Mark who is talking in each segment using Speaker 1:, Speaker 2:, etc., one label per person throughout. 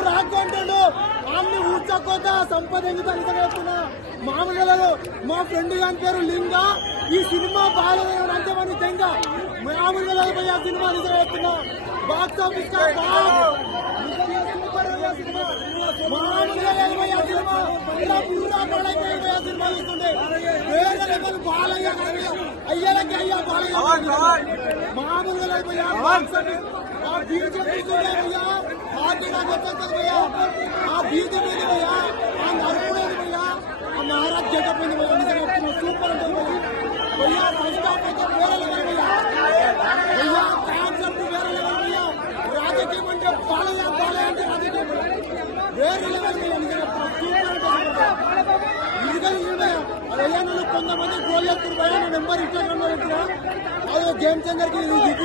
Speaker 1: ఎందుకు రాకు అంటాడు ఆమె ఊచకోత సంపద ఎందుకు అనుకుని చెప్తున్నా మామూలుగా మా ఫ్రెండ్ గాని పేరు లింగ. ఈ సినిమా బాగాలేదు అంటే మన తెంగ. మామూలుగా లేదు భయ్యా సినిమా నిజం చెప్తున్నా. Box office. మామూలుగా సినిమా. ఇలా పూరా పడైపోయి భయ్యా సినిమా చూస్తుంటే వేరే లెవెల్ బాలయ్య గారి అయ్యలకి అయ్యా బాలయ్య మామూలుగా లేదు భయ్యా బాక్స్ ఆఫీస్ ఆ బీజం చూస్తుంటే భయ్యా హార్ట్గా వచ్చేస్తుంది భయ్యా ఆ బీజం మీద భయ్యా ఆ నరుకునేది భయ్యా ఆ మహారాజ్ జగపోయింది భయ్యా నిజంగా చెప్తున్నా సూపర్ ఉంటుంది భయ్యా భయ్యా ఫస్ట్ హాఫ్ అయితే వేరే లెవెల్ భయ్యా భయ్యా కాన్సెప్ట్ వేరే లెవెల్ భయ్యా రాజకీయం అంటే బాలయ్య బాలయ్య అంటే రాజకీయం వేరే లెవెల్ భయ్యా నిజంగా చెప్తున్నా సూపర్ ఉంటుంది ఇదిగా నిజమే భయ్యా నేను కొంతమంది గోల్ చేస్తారు భయ్యా నేను నెంబర్ ఇన్స్టాగ్రామ్లో పెట్టినా అదో గేమ్ చేంజర్కి ఇది జిపి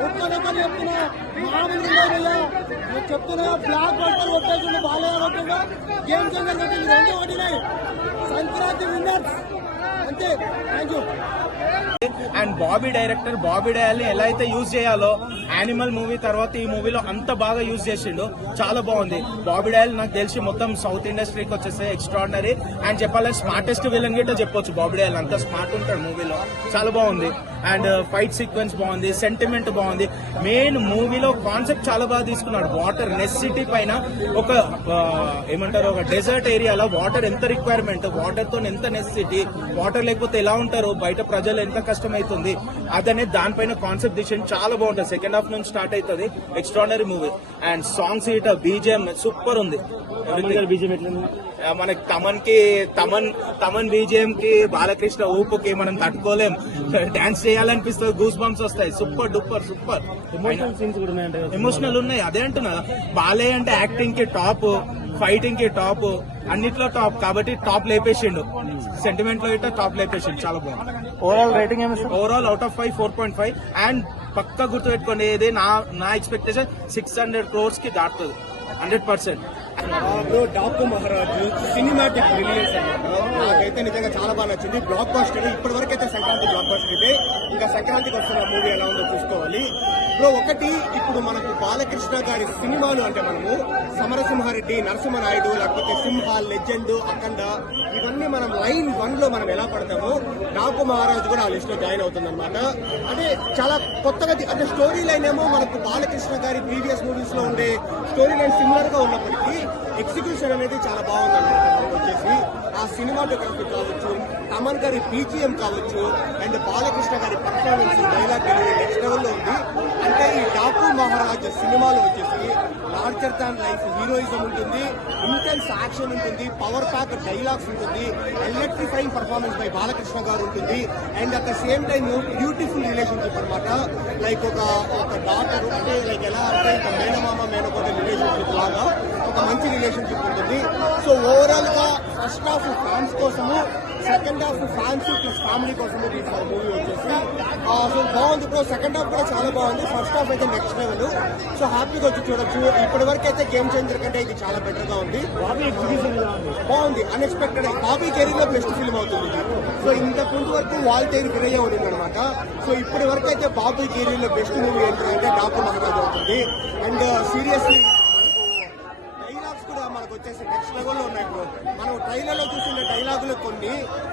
Speaker 1: ఒక్కడొక్కరు చెప్తున్నా మామూలుగా నేను చెప్తున్నా బ్లాక్ వాటర్ కొట్టేసిండు బాలయ్య కొట్టిండు గేమ్ చేంజర్ కొట్టింది రెండు కొట్టినాయి సంక్రాంతి విన్నర్స్ అంతే thank you
Speaker 2: and Bobby director Bobby డయల్ని ఎలా అయితే యూజ్ చేయాలో యానిమల్ మూవీ తర్వాత ఈ మూవీలో అంత బాగా యూజ్ చేసిండు. చాలా బాగుంది. బాబీ డయల్ నాకు తెలిసి మొత్తం సౌత్ ఇండస్ట్రీకి వచ్చేస్తే ఎక్స్ట్రాడినరీ అండ్ చెప్పాలంటే స్మార్టెస్ట్ విలన్ గిట్ట చెప్పొచ్చు. బాబీ డయల్ అంత స్మార్ట్ ఉంటాడు మూవీలో. చాలా బాగుంది. అండ్ ఫైట్ సీక్వెన్స్ బాగుంది. సెంటిమెంట్ బాగుంది. మెయిన్ మూవీలో కాన్సెప్ట్ చాలా బాగా తీసుకున్నాడు. వాటర్ నెసిటీ పైన ఒక uh, ఏమంటారు? ఒక డెజర్ట్ ఏరియాలో వాటర్ ఎంత రిక్వైర్మెంట్ వాటర్తో ఎంత నెసిటీ వాటర్ లేకపోతే ఎలా ఉంటారు? బయట ప్రజలు ఎంత కష్టమవుతుంది అదనే దానిపైన కాన్సెప్ట్ తీసి చాలా బాగుంటుంది. సెకండ్ హాఫ్ నుంచి స్టార్ట్ అవుతుంది. ఎక్స్ట్రాడనరీ మూవీ అండ్ సాంగ్స్ ఇట బీజిఎం సూపర్ ఉంది. మనకి తమన్కి తమన్ తమన్ బీజిఎం కి బాలకృష్ణ ఊపుకి మనం తట్టుకోలేం. డాన్స్ చేయాలనిపిస్తుంది. గూస్ బంప్స్ వస్తాయి సూపర్ డూపర్ సూపర్ ఎమోషనల్ ఉన్నాయి. అదే అంటున్నా. బాలయ్య అంటే యాక్టింగ్కి టాప్ ఫైటింగ్కి టాప్ అన్నిట్లో టాప్ కాబట్టి టాప్ లేపేసిండు. సెంటిమెంట్లో ఇట్లా టాప్ లేపేసిండు. చాలా బాగుంది.
Speaker 3: Overall rating
Speaker 2: overall out of five four point five and పక్కా గుర్తుపెట్టుకోండి ఇది నా నా ఎక్స్పెక్టేషన్ సిక్స్ హండ్రెడ్ క్రోర్స్కి దాటుతుంది. Hundred percent
Speaker 1: Daaku Maharaaj cinematic release నాకైతే నిజంగా చాలా బాగా నచ్చింది. బ్లాక్ బాస్టర్ ఇప్పటి వరకు అయితే సంక్రాంతి బ్లాక్ బాస్టర్ అయితే ఇంకా సంక్రాంతికి వస్తున్న మూవీ ఎలా ఉందో చూసుకోవాలి. ఇప్పుడు ఒకటి ఇప్పుడు మనకు బాలకృష్ణ గారి సినిమాలు అంటే మనము సమరసింహారెడ్డి నరసింహనాయుడు లేకపోతే సింహ లెజెండ్ అఖండ ఇవన్నీ మనం లైన్ వన్లో మనం ఎలా పడతామో డాకు మహారాజు కూడా ఆ లిస్ట్లో జాయిన్ అవుతుంది అనమాట అదే చాలా కొత్తగా అంటే స్టోరీ లైన్ ఏమో మనకు బాలకృష్ణ గారి ప్రీవియస్ మూవీస్లో ఉండే స్టోరీ లైన్ సిమిలర్గా ఉన్నప్పటికీ ఎగ్జిక్యూషన్ అనేది చాలా బాగుంది వచ్చేసి ఆ సినిమాటోగ్రఫీ కావచ్చు తమన్ గారి పీజీఎం కావచ్చు అండ్ బాలకృష్ణ గారి పర్ఫార్మెన్స్ డైలాగ్ డెలివరీ నెక్స్ట్ లెవెల్లో ఉంది. అంటే ఈ డాకు మహారాజ్ సినిమాలో వచ్చేసి లార్జర్ దాన్ లైఫ్ హీరోయిజం ఉంటుంది ఇంటెన్స్ యాక్షన్ ఉంటుంది పవర్ ప్యాక్ డైలాగ్స్ ఉంటుంది electrifying performance by Balakrishna garu ఉంటుంది. And at the same time beautiful relationship అనమాట లైక్ ఒక ఒక డాటర్ అంటే లైక్ ఎలా అంటే ఒక మేనమామ మేనకోట రిలేషన్షిప్ లాగా ఒక మంచి రిలేషన్షిప్ ఉంటుంది. సో ఓవరాల్గా ఫస్ట్ హాఫ్ ఫ్యాన్స్ కోసము second half fans plus family కోసము తీసిన మూవీ వచ్చేసి. సో బాగుంది బ్రో సెకండ్ హాఫ్ కూడా చాలా బాగుంది. ఫస్ట్ హాఫ్ అయితే నెక్స్ట్ లెవెల్ సో హ్యాపీగా వచ్చి చూడొచ్చు. ఇప్పటి వరకు అయితే గేమ్ చేంజర్ కంటే ఇది చాలా బెటర్గా ఉంది. బాగుంది. అన్ఎక్స్పెక్టెడ్ బాబీ కెరీర్లో బెస్ట్ ఫిల్మ్ అవుతుంది. సో ఇంతకు ముందు వరకు వాల్ టైర్ ఫిరయ్య ఉంది అనమాట సో ఇప్పటి వరకు అయితే బాబీ కెరీర్లో బెస్ట్ మూవీ ఏంటంటే డాక్టర్ మహారాజ్ అవుతుంది. అండ్ సీరియస్లీ మనకు వచ్చేసి నెక్స్ట్ లెవెల్లో ఉన్నాయి బ్రో మనం ట్రైలర్లో చూసిన డైలాగులు కొన్ని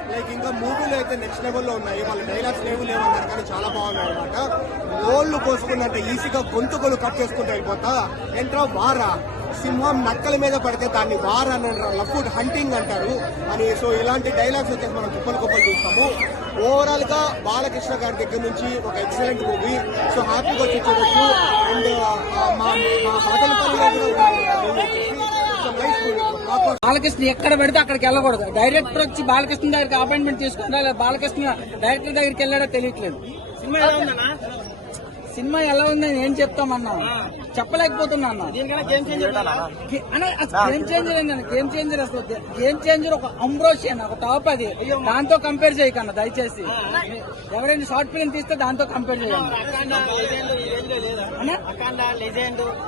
Speaker 1: లైక్ ఇంకా మూవీలో అయితే నెక్స్ట్ లెవెల్లో ఉన్నాయి. వాళ్ళ డైలాగ్స్ లేవు లేవన్నారు కానీ చాలా బాగున్నాయి అనమాట గోళ్ళు కోసుకున్నట్టు ఈజీగా గొంతుకులు కట్ చేసుకుంటూ వెళ్ళిపోతా ఎంట్రా వారా? సింహం నక్కల మీద పడితే దాన్ని వార్ అని లఫుడ్ హంటింగ్ అంటారు. అని సో ఇలాంటి డైలాగ్స్ వచ్చేసి మనం కుప్పలు కుప్పలు చూస్తాము. ఓవరాల్గా బాలకృష్ణ గారి దగ్గర నుంచి ఒక ఎక్సలెంట్ మూవీ సో హ్యాపీగా వచ్చి చూడొచ్చు అండ్ మా మా బాదలపల్లిలో కూడా
Speaker 4: బాలకృష్ణ ఎక్కడ పెడితే అక్కడికి వెళ్ళకూడదు. డైరెక్టర్ వచ్చి బాలకృష్ణ దగ్గరికి అపాయింట్మెంట్ తీసుకుంటా బాలకృష్ణ డైరెక్టర్ దగ్గరికి వెళ్ళాడో తెలియట్లేదు.
Speaker 2: సినిమా ఎలా
Speaker 4: ఉందని ఏం చెప్తామన్నా చెప్పలేకపోతున్నా అన్న.
Speaker 2: గేమ్ చేంజర్
Speaker 4: గేమ్ చేంజర్ ఏంటన్న గేమ్ చేంజర్ అసలు. గేమ్ చేంజర్ ఒక అంబ్రోషియన్ ఒక టాప్ అది. దాంతో కంపేర్ చేయకన్న దయచేసి. ఎవరైనా షార్ట్ ఫిల్మ్ తీస్తే దాంతో కంపేర్ చేయండి. అన్న?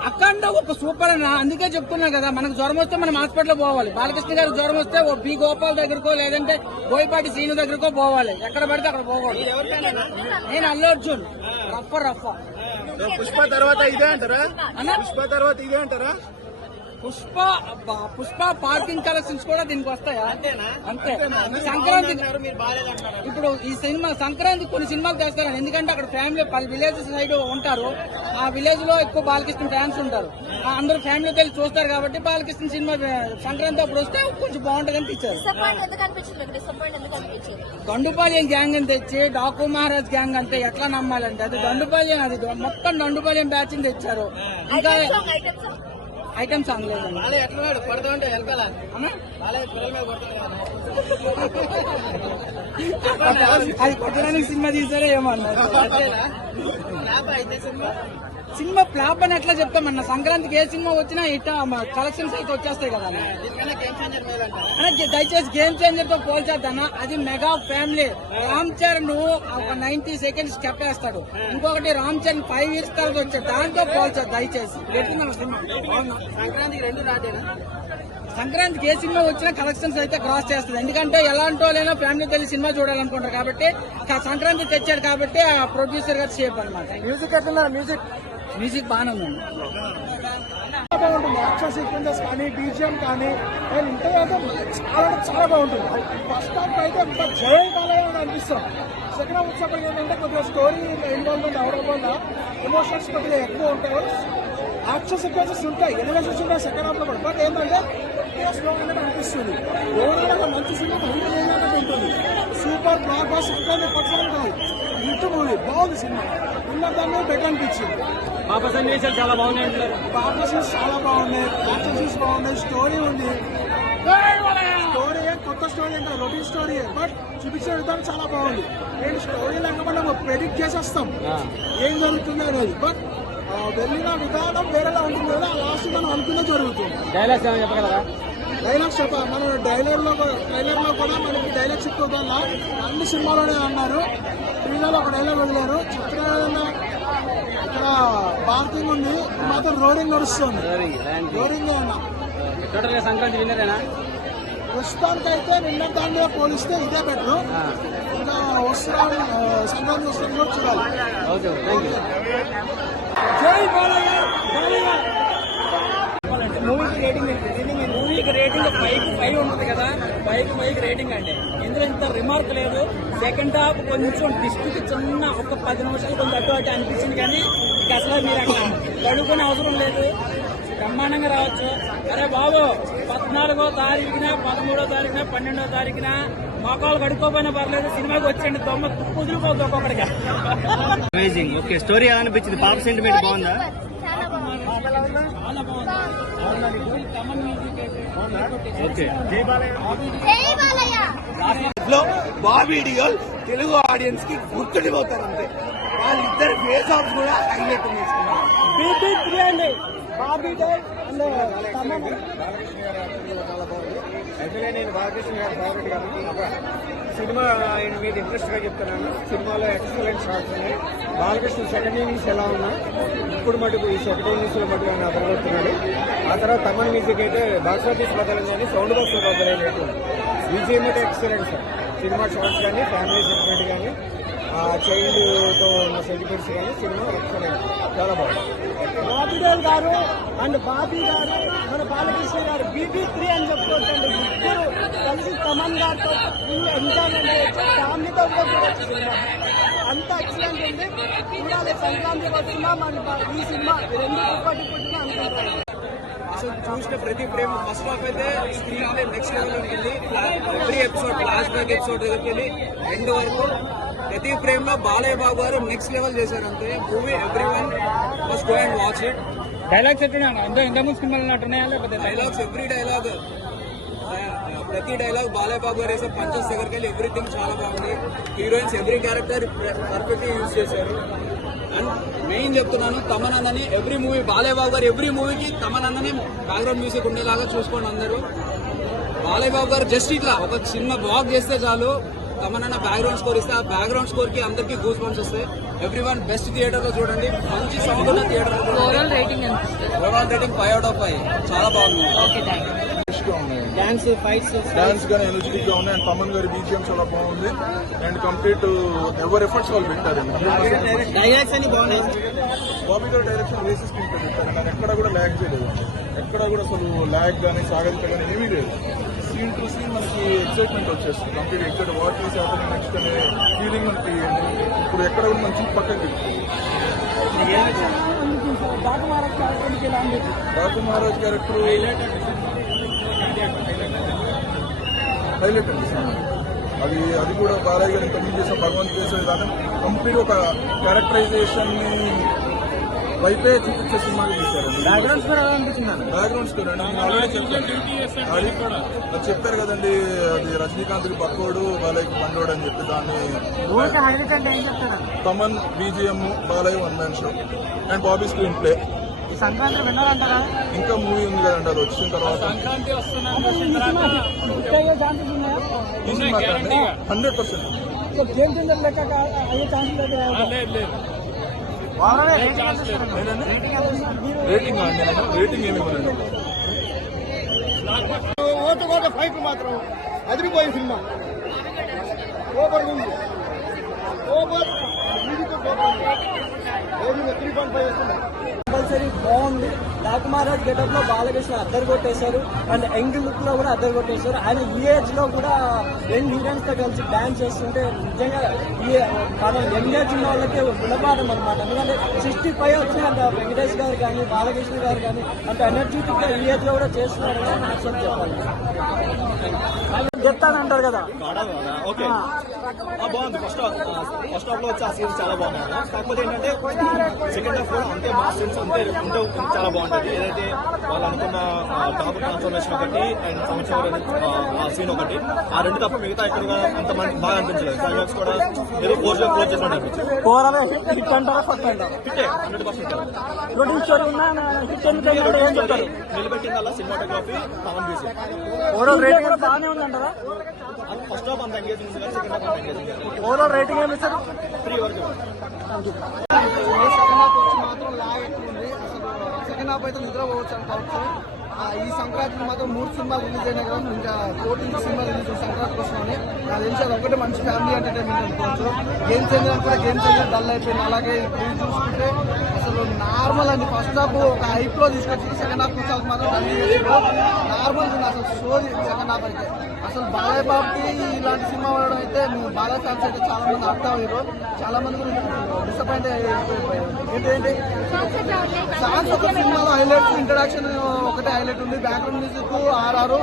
Speaker 4: అఖండ ఒక సూపర్ అన్న. అందుకే చెప్తున్నా కదా మనకు జ్వరం వస్తే మనం హాస్పిటల్ పోవాలి. బాలకృష్ణ గారు జ్వరం వస్తే ఓ బి గోపాల్ దగ్గరకో లేదంటే బోయపాటి సీను దగ్గరకో పోవాలి. ఎక్కడ పడితే అక్కడ పోకూడదు. నేను అల్లు అర్జున్. రఫ రఫ.
Speaker 2: పుష్ప తర్వాత ఇదే అంటారా?
Speaker 4: అన్న?
Speaker 2: పుష్ప తర్వాత ఇదే అంటారా?
Speaker 4: పుష్ప అబ్బా, పుష్ప పార్కింగ్ కలెక్షన్స్ కూడా దీనికి వస్తాయా? అంతే. సంక్రాంతి ఇప్పుడు ఈ సినిమా సంక్రాంతి కొన్ని సినిమాలు తెస్తారు ఎందుకంటే అక్కడ ఫ్యామిలీ పది విలేజెస్ సైడ్ ఉంటారు. ఆ విలేజ్లో ఎక్కువ బాలకృష్ణ ఫ్యాన్స్ ఉంటారు. ఆ అందరూ ఫ్యామిలీతో వెళ్ళి చూస్తారు కాబట్టి బాలకృష్ణ సినిమా సంక్రాంతి అప్పుడు వస్తే కొంచెం బాగుంటుంది అనిపించారు
Speaker 5: డిసప్పాయింట్ ఎందుకు అనిపించింది మీకు డిసప్పాయింట్ ఎందుకు అనిపించింది?
Speaker 4: దండుపాలెం గ్యాంగ్ అని తెచ్చి డాకు మహారాజ్ గ్యాంగ్ అంటే ఎట్లా నమ్మాలంటే అది దండుపాలెం అది మొత్తం దండుపాలెం బ్యాచ్ తెచ్చారు. ఇంకా
Speaker 5: ఐటమ్ సాంగ్
Speaker 2: పడుతుంది
Speaker 4: అది కొట్టడానికి సినిమా తీసారో ఏమో అన్నారు.
Speaker 2: అయితే సినిమా
Speaker 4: ఫ్లాప్ అని ఎట్లా చెప్తామన్న సంక్రాంతికి ఏ సినిమా వచ్చినా ఇట్లా కలెక్షన్స్ అయితే వచ్చేస్తాయి కదా దయచేసి గేమ్ చేంజర్తో పోల్చేద్దన్న అది మెగా ఫ్యామిలీ. రామ్ చరణ్ ఒక నైన్టీ సెకండ్స్ స్టెప్ వేస్తాడు. ఇంకొకటి రామ్ చరణ్ ఫైవ్ ఇయర్స్ తర్వాత వచ్చాడు. దాంతో పోల్చాడు దయచేసి?
Speaker 2: సంక్రాంతికి రెండు
Speaker 4: సంక్రాంతికి ఏ సినిమా వచ్చినా కలెక్షన్స్ అయితే క్రాస్ చేస్తుంది ఎందుకంటే ఎలాంటి వాళ్ళైనా ఫ్యామిలీ తెలిసి సినిమా చూడాలనుకుంటారు కాబట్టి సంక్రాంతి తెచ్చాడు కాబట్టి ఆ ప్రొడ్యూసర్ గారు షేప్ అనమాట
Speaker 6: మ్యూజిక్ ఎట్లా మ్యూజిక్
Speaker 4: మ్యూజిక్ బాగానే ఉందండి
Speaker 6: బాగుంటుంది యాక్షన్ సీక్వెన్సెస్ కానీ బీజిఎం కానీ నేను ఇంత చాలా చాలా బాగుంటుంది ఫస్ట్ హాఫ్ అయితే ఒక జయ కాలం అని అనిపిస్తాం సెకండ్ హాఫ్ వచ్చేప్పటికి ఏంటంటే కొద్దిగా స్టోరీ ఇన్వాల్వ్మెంట్ అవడం వల్ల ఎమోషన్స్ కొద్దిగా ఎక్కువ ఉంటాయి యాక్షన్ సీక్వెన్సెస్ ఉంటాయి ఎలివేషన్స్ ఉంటాయి సెకండ్ హాఫ్లో కూడా బట్ ఏంటంటే కొద్దిగా అనిపిస్తుంది ఓవరాల్గా మంచి సినిమా హండ్రెడ్ ఉంటుంది సూపర్ బ్లాక్ బాస్ సంక్రాంతి పక్షాలు కాదు మూవీ బాగుంది సినిమా ఉన్న దాన్ని బెటర్ అనిపించింది
Speaker 4: సన్నివేశాలు చాలా బాగున్నాయి
Speaker 6: సీన్స్ చాలా బాగున్నాయి సీన్స్ బాగున్నాయి స్టోరీ ఉంది. స్టోరీ కొత్త స్టోరీ అంటే రొటీన్ స్టోరీ బట్ చూపించే విధానం చాలా బాగుంది. నేను స్టోరీ లేకపోతే మనం ప్రెడిక్ట్ చేసేస్తాం. ఏం జరుగుతుంది అనేది. బట్ వెళ్ళిన విధానం వేరేలా ఉంటుంది కదా లాస్ట్ మనం అనుకునే జరుగుతుంది.
Speaker 4: డైలాగ్స్ చెప్పగలరా?
Speaker 6: డైలాగ్స్ చెప్ప మన డైలాగ్లో ట్రైలర్లో కూడా మనకి డైలాగ్స్ ఎక్కువ అన్ని సినిమాలోనే అన్నారు. ట్రైలర్ ఒక డైలాగ్ వదిలారు. చిత్ర ఇక్కడ పార్కింగ్ ఉంది. మాత్రం రోడింగ్ నడుస్తుంది. రోడింగ్ అన్నా.
Speaker 4: టోటల్గా సంక్రాంతి విన్నరేనా
Speaker 6: ప్రస్తుతానికైతే నిన్న దాన్ని పోలిస్తే ఇదే బెటర్ ఇంకా వస్తున్నా సంక్రాంతి వస్తుంది కూడా చూడాలి.
Speaker 4: ఓకే థ్యాంక్ యూ
Speaker 6: జై బాలయ్య
Speaker 4: మూవీకి రేటింగ్ మూవీకి రేటింగ్ ఫైవ్ ఫైవ్ ఉంటుంది కదా. ఫైవ్ ఫైవ్ రేటింగ్ అండి. ఇంత రిమార్క్ లేదు. సెకండ్ హాఫ్ కొంచెం డిస్ట్రిక్ట్ చిన్న ఒక పది నిమిషాలు కొంచెం అటు అటు అనిపించింది కానీ ఇక అసలు మీరు అట్లా కడుక్కునే అవసరం లేదు. బ్రహ్మాండంగా రావచ్చు. అరే బాబు పద్నాలుగో తారీఖున పదమూడో తారీఖున పన్నెండో తారీఖున మొక్కలు కడుక్కోపోయినా పర్లేదు సినిమాకి వచ్చండి దొమ్మ కుదిరిపోద్ది ఒక్కొక్కడిగా.
Speaker 7: అమేజింగ్ ఓకే స్టోరీ ఎలా అనిపించింది? పాప సెంటిమెంట్ బాగుందా?
Speaker 5: చాలా బాగుంది.
Speaker 6: డియోల్ తెలుగు ఆడియన్స్కి గుర్తుండిపోతారు అంతే. వాళ్ళిద్దరు ఫేస్ ఆఫ్ కూడా హైలైట్ చేసుకున్నారు. బాబీ డియోల్ అండ్
Speaker 8: యాక్చువల్గా నేను బాలకృష్ణ గారి ఫేవరెట్ కాబట్టి సినిమా ఆయన మీద ఇంట్రెస్ట్గా చెప్తున్నాను. సినిమాలో ఎక్సలెంట్ షాట్స్ ఉన్నాయి. బాలకృష్ణ సెకండ్ ఇన్నింగ్స్ ఎలా ఉన్నా ఇప్పుడు మటుకు ఈ సెకండ్ ఇన్నింగ్స్లో మటుకు ఆయన అదరగొడుతున్నాడు. ఆ తర్వాత తమన్ మ్యూజిక్ అయితే బాక్స్ ఆఫీస్ బదలం కానీ సౌండ్ బాక్స్లో బదలైనట్టు బీజిఎం అయితే ఎక్సలెంట్ సార్ సినిమా షాట్స్ కానీ ఫ్యామిలీ సెంటిమెంట్ కానీ ఆ చైల్డ్తో ఉన్న సెంటిమెంట్స్ కానీ సినిమా ఎక్సలెంట్ చాలా బాగుంది.
Speaker 6: బాబీడేల్ గారు అండ్ బాబీ గారు మన బాలకృష్ణ గారు బీబీ త్రీ అని చెప్పుకోవచ్చండి ఇద్దరు కలిసి తమన్ గారితో ఫుల్ ఎంజాయ్మెంట్ చేయొచ్చు ఫ్యామిలీతో కూడా చూడొచ్చు సినిమా. అంత ఎక్సలెంట్ ఉంది. చూడాలి సంక్రాంతి వచ్చినా మన ఈ సినిమా రెండు ఇప్పటి పుట్టినా అనుకుంటాను
Speaker 8: అసలు చూసిన ప్రతి ఫ్రేమ్ ఫస్ట్ హాఫ్ అయితే స్క్రీన్ ప్లే నెక్స్ట్ లెవెల్ ఉంటుంది every episode flashback episode దగ్గరికి వెళ్ళి ఎండ్ వరకు ప్రతి ఫ్రేమ్లో బాలయ్య బాబు గారు నెక్స్ట్ లెవెల్ చేశారు అంతే movie every one must go and watch it
Speaker 4: dialogues ఇంత ముందు సినిమాలు లేకపోతే
Speaker 8: డైలాగ్స్ ఎవ్రీ డైలాగ్ ప్రతి డైలాగ్ బాలయ్య బాబు గారు వేసే పంచెస్ దగ్గరికి వెళ్ళి ఎవ్రీథింగ్ చాలా బాగుంది. Heroines every character perfect use చేశారు. అండ్ మెయిన్ చెప్తున్నాను తమనందని every movie Balayya Babu garu every మూవీకి తమనందని బ్యాక్గ్రౌండ్ మ్యూజిక్ ఉండేలాగా చూసుకోండి అందరూ. బాలయ్య బాబు గారు జస్ట్ ఇట్లా ఒక సినిమా బ్లాగ్ చేస్తే చాలు. తమనన్న బ్యాక్గ్రౌండ్ స్కోర్ ఇస్తే ఆ బ్యాక్గ్రౌండ్ స్కోర్కి అందరికి గూస్ బంప్స్ వస్తాయి. ఎవ్రీ వన్ బెస్ట్ థియేటర్లో చూడండి. మంచి సౌండ్ ఉన్న థియేటర్
Speaker 4: ఓవరాల్ రేటింగ్ ఎంత?
Speaker 8: Overall rating five out of five చాలా బాగుంది.
Speaker 4: ఓకే డాన్స్ ఫైట్స్
Speaker 9: డాన్స్ గానీ ఎనర్జెటిక్గా ఉన్నాయి. అండ్ తమన్ గారి బీజిఎం చాలా బాగుంది. అండ్ కంప్లీట్ ఎవరి ఎఫర్ట్స్ వాళ్ళు పెట్టారు
Speaker 4: డైలాగ్స్ అని బాగున్నాయి.
Speaker 9: బాబీ గారి డైరెక్షన్ రేసిస్ పెట్టారు. కానీ ఎక్కడ కూడా ల్యాక్ చేయలేదు. ఎక్కడ కూడా అసలు ల్యాగ్ కానీ సాగలిక కానీ ఏమీ లేదు. సీన్ టు సీన్ మనకి ఎక్సైట్మెంట్ వచ్చేస్తుంది కంప్లీట్ ఎక్కడ వాట్ ఈస్ హ్యాపెనింగ్ నెక్స్ట్ అనే ఫీలింగ్ మనకి ఇప్పుడు ఎక్కడ కూడా మనకి పక్కకి వెళ్తుంది బాబు మహారాజ్ క్యారెక్టర్ హైలైట్ అండి అది అది కూడా బాలయ్య గారు కంప్లీట్ చేసిన భగవంత్ చేసే విధానం. కంప్లీట్ ఒక క్యారెక్టరైజేషన్ని వైపే చూపించే సినిమాగా తీశారండి
Speaker 10: బ్యాక్గ్రౌండ్ స్కోర్ ఎలా అనిపించింది అన్న
Speaker 9: బ్యాక్గ్రౌండ్ స్కోర్ అండి నేను ఆల్రెడీ చెప్పాను అది అది చెప్పారు కదండి అది రజనీకాంత్కి బక్కోడు బాలయ్యకి బండోడు అని చెప్పి దాన్ని Thaman BGM Balayya one man show and Bobby screenplay
Speaker 10: ఈ సంక్రాంతి విన్నారంటారా?
Speaker 9: ఇంకా మూవీ ఉంది కదండి అది వచ్చిన తర్వాత. Hundred percent.
Speaker 10: గేమ్ చేంజర్ లెక్క అయ్యే ఛాన్సెస్
Speaker 9: రేటింగ్ రేటింగ్ ఏమి ఇవ్వలేదు.
Speaker 11: ఓట ఓట ఫైట్ మాత్రం అదిరిపోయే సినిమా. సూపర్ ఉంది. Super three point five
Speaker 10: compulsory బాగుంది. డాక్ మహారాజ్ గెటప్లో బాలకృష్ణ అద్దరు కొట్టేశారు. అండ్ యంగ్ లుక్లో కూడా అద్దరు కొట్టేశారు. ఆయన ఈ ఏజ్లో కూడా యంగ్ హీరోయిన్స్తో కలిసి డాన్స్ చేస్తుంటే నిజంగా ఈ మనం యంగ్ ఏజ్ ఉన్న వాళ్ళకి గుణపాఠం అనమాట ఎందుకంటే సిక్స్టీ ఫైవ్ వచ్చిన అంత వెంకటేష్ గారు కానీ బాలకృష్ణ గారు కానీ అంత ఎనర్జెటిక్గా ఈ ఏజ్లో కూడా చేస్తున్నారు కదా నాకు చెప్పాలి. చెప్తానంటారు కదా?
Speaker 12: ఓకే. బాగుంది. ఫస్ట్ ఫస్ట్ హాఫ్లో వచ్చి ఆ సీన్స్ చాలా బాగున్నాయి కాకపోతే ఏంటంటే సెకండ్ హాఫ్ కూడా అంతే మా సీన్స్ అంతే ఉంటే చాలా బాగుంటుంది. ఏదైతే వాళ్ళు అనుకున్న టాప్ ట్రాన్స్ఫర్మేషన్ ఒకటి అండ్ సంవత్సరం ఆ సీన్ ఒకటి ఆ రెండు తప్ప మిగతా ఎక్కడ కూడా అంత మంది బాగా అనిపించలేదు. క్లైమాక్స్ కూడా ఏదో ఫోర్ క్లోజ్ చేసినట్టు అనిపించింది.
Speaker 10: హిట్ అంటారా ఫస్ట్ అంటారా?
Speaker 12: హండ్రెడ్ పర్సెంట్ నిలబెట్టిందల్లా సినిమాటోగ్రఫీ పవన్
Speaker 10: బాగానే ఉందంటారా?
Speaker 12: ఫస్ట్ హాఫ్ అంత ఎంగేజింగ్ ఉంది సెకండ్ హాఫ్ అంత ఎంగేజింగ్
Speaker 10: ఓవరాల్ రేటింగ్ ఏమి ఇస్తారు?
Speaker 12: త్రీ వరకు.
Speaker 13: అయితే నిద్రపోవచ్చు అనుకోవచ్చు ఆ, ఈ సంక్రాంతికి మాత్రం మూడు సినిమాలు రిలీజ్ అయినా కదా ఇంకా కోటి సినిమా రిలీజ్ సంక్రాంతి కోసమని నాకు తెలిసి అది ఒకటే మంచి ఫ్యామిలీ ఎంటర్టైన్మెంట్ అనుకోవచ్చు. గేమ్ చేంజర్ కూడా గేమ్ చేంజర్ డల్ అయిపోయింది. అలాగే ఇప్పుడు చూసుకుంటే అసలు నార్మల్ అండి. ఫస్ట్ హాఫ్ ఒక హైప్లో తీసుకొచ్చి సెకండ్ హాఫ్ కూర్చో మాత్రం డల్ నార్మల్ ఉంది అసలు స్టోరీ సెకండ్ హాఫ్ అయితే. అసలు బాలయ్య బాబుకి ఇలాంటి సినిమా వాడడం అయితే మేము బాలయ్య ఫ్యాన్స్ అయితే చాలా మంది అర్థం అయ్యారు. చాలా మంది డిసప్పాయింట్ అయిపోయారు ఏంటంటే సాంగ్స్ ఒక సినిమాలో హైలైట్ ఇంట్రడక్షన్ ఒకటే హైలైట్ ఉంది. బ్యాక్గ్రౌండ్ మ్యూజిక్ ఆర్ఆర్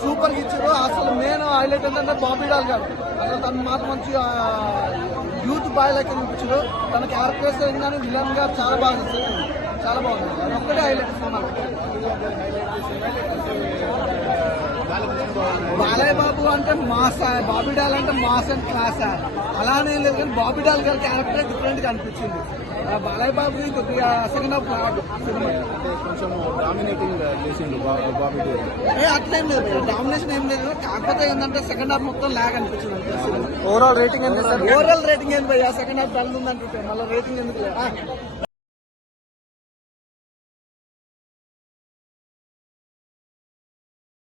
Speaker 13: సూపర్ ఇచ్చారు అసలు మెయిన్ హైలైట్ ఏంటంటే బాబీ డాల్ గారు. అసలు తను మాత్రం మంచి యూత్ బాయ్ లెక్క చూపించారు తన క్యారెక్టర్స్ కానీ విలన్ గారు చాలా బాగా చాలా బాగుంది. ఒక్కటే హైలైట్ సినిమా. బాలయ్య బాబు అంటే మాసా బాబీ డాల్ అంటే మాస్ అండ్ క్లాస్ అలానే లేదు కానీ బాబీ డాల్ గారి క్యారెక్టర్ డిఫరెంట్గా అనిపించింది బాలయ్య బాబు కొద్దిగా సెకండ్ హాఫ్ రాడు సినిమా.
Speaker 9: కొంచెం డామినేటింగ్ చేసిండు బాబీ
Speaker 13: ఏ అట్లేం లేదు. డామినేషన్ ఏం లేదు. కాకపోతే ఏంటంటే సెకండ్ హాఫ్ మొత్తం లాగ్ అనిపించింది
Speaker 10: ఓవరాల్ రేటింగ్
Speaker 13: ఓవరాల్ రేటింగ్ ఏంటి సెకండ్ హాఫ్ ఉందంటుంటే. మళ్ళీ రేటింగ్ ఎందుకు లేదు?